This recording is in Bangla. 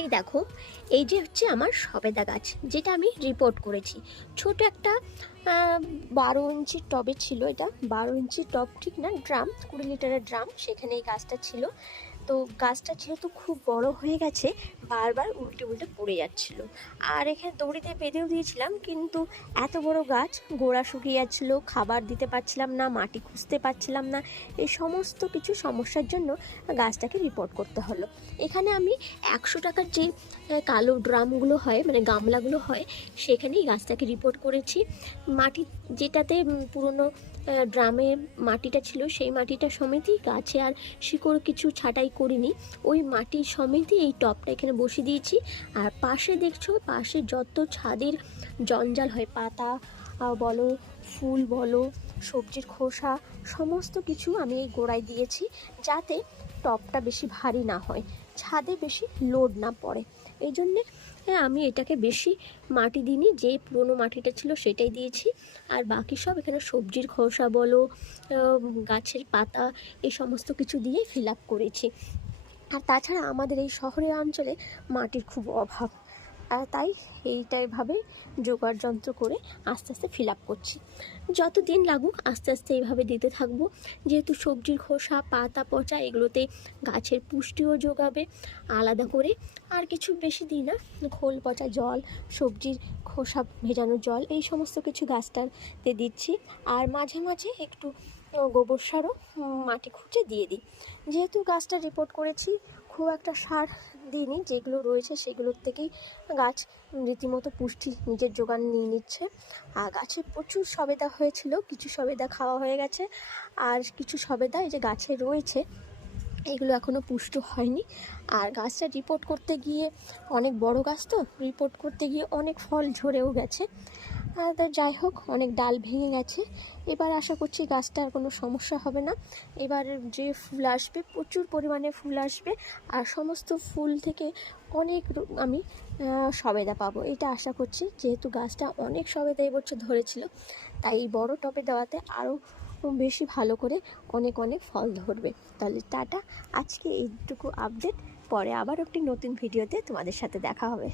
এই দেখো, এই যে হচ্ছে আমার সবেদা গাছ, যেটা আমি রিপোর্ট করেছি। ছোট একটা বারো ইঞ্চির টবে ছিল এটা। বারো ইঞ্চি টব ঠিক না, ড্রাম, কুড়ি লিটারের ড্রাম, সেখানে এই গাছটা ছিল। তো গাছটা যেহেতু খুব বড় হয়ে গেছে, বারবার উল্টে উল্টে পড়ে যাচ্ছিল। আর এখানে দড়িতে বেঁধেও দিয়েছিলাম, কিন্তু এত বড় গাছ গোড়া শুকিয়ে যাচ্ছিল, খাবার দিতে পারছিলাম না, মাটি খুঁজতে পারছিলাম না, এই সমস্ত কিছু সমস্যার জন্য গাছটাকে রিপোর্ট করতে হলো। এখানে আমি একশো টাকার যে কালো ড্রামগুলো হয় মানে গামলাগুলো হয়, সেখানেই গাছটাকে রিপোর্ট করেছি। মাটি যেটাতে পুরনো ড্রামে মাটিটা ছিল, সেই মাটিটা সমেতই গাছে আর শিকড় কিছু ছাটাই করিনি। ওই মাটি সমেতই এই টপটা এখানে বসিয়ে দিয়েছি। আর পাশে দেখছ, পাশে যত ছাদের জঞ্জাল হয়, পাতা বলো, ফুল, বলো, সবজির খোসা, সমস্ত কিছু আমি এই গোড়ায় দিয়েছি। যাতে টপটা বেশি ভারী না হয় ছাদে বেশি লোড না পড়ে। এই জন্যে হ্যাঁ, আমি এটাকে বেশি মাটি দিইনি যে পুরনো মাটিটা ছিল সেটাই দিয়েছি। আর বাকি সব এখানে সবজির খোসা বলো গাছের পাতা এই সমস্ত কিছু দিয়ে ফিল করেছি। আর তাছাড়া আমাদের এই শহরের অঞ্চলে মাটির খুব অভাব। তাই এইটা এভাবে জোগাড় যন্ত্র করে আস্তে আস্তে ফিল আপ করছি। যত দিন লাগুক আস্তে আস্তে এইভাবে দিতে থাকব। যেহেতু সবজির খোসা, পাতা, পচা এগুলোতে গাছের পুষ্টিও যোগাবে আলাদা করে। আর কিছু বেশি দিই না, খোল, পচা, জল, সবজির খোসা ভেজানো জল এই সমস্ত কিছু গাছটাতে দিচ্ছি। আর মাঝে মাঝে একটু গোবর সারও মাটি খুঁজে দিয়ে দিই। যেহেতু গাছটা রিপোর্ট করেছি, খুব একটা সার দিইনি, যেগুলো রয়েছে সেগুলোর থেকেই গাছ রীতিমতো পুষ্টি নিজের যোগান নিয়ে নিচ্ছে। আর গাছে প্রচুর সবেদা হয়েছিল, কিছু সবেদা খাওয়া হয়ে গেছে, আর কিছু সবেদা এই যে গাছে রয়েছে, এগুলো এখনও পুষ্ট হয়নি। আর গাছটা রিপোর্ট করতে গিয়ে অনেক বড় গাছ তো রিপোর্ট করতে গিয়ে অনেক ফল ঝরেও গেছে। আর যাই হোক, অনেক ডাল ভেঙে গেছে। এবার আশা করছি গাছটার কোনো সমস্যা হবে না। এবার যে ফুল আসবে, প্রচুর পরিমাণে ফুল আসবে। আর সমস্ত ফুল থেকে অনেক আমি সবেদা পাবো। এটা আশা করছি, যেহেতু গাছটা অনেক সবেদা এবছর ধরেছিল, তাই এই বড় টবে দেওয়াতে আরও বেশি ভালো করে অনেক অনেক ফল ধরবে। তাহলে টাটা। আজকে এইটুকু আপডেট পরে আবার একটি নতুন ভিডিওতে তোমাদের সাথে দেখা হবে।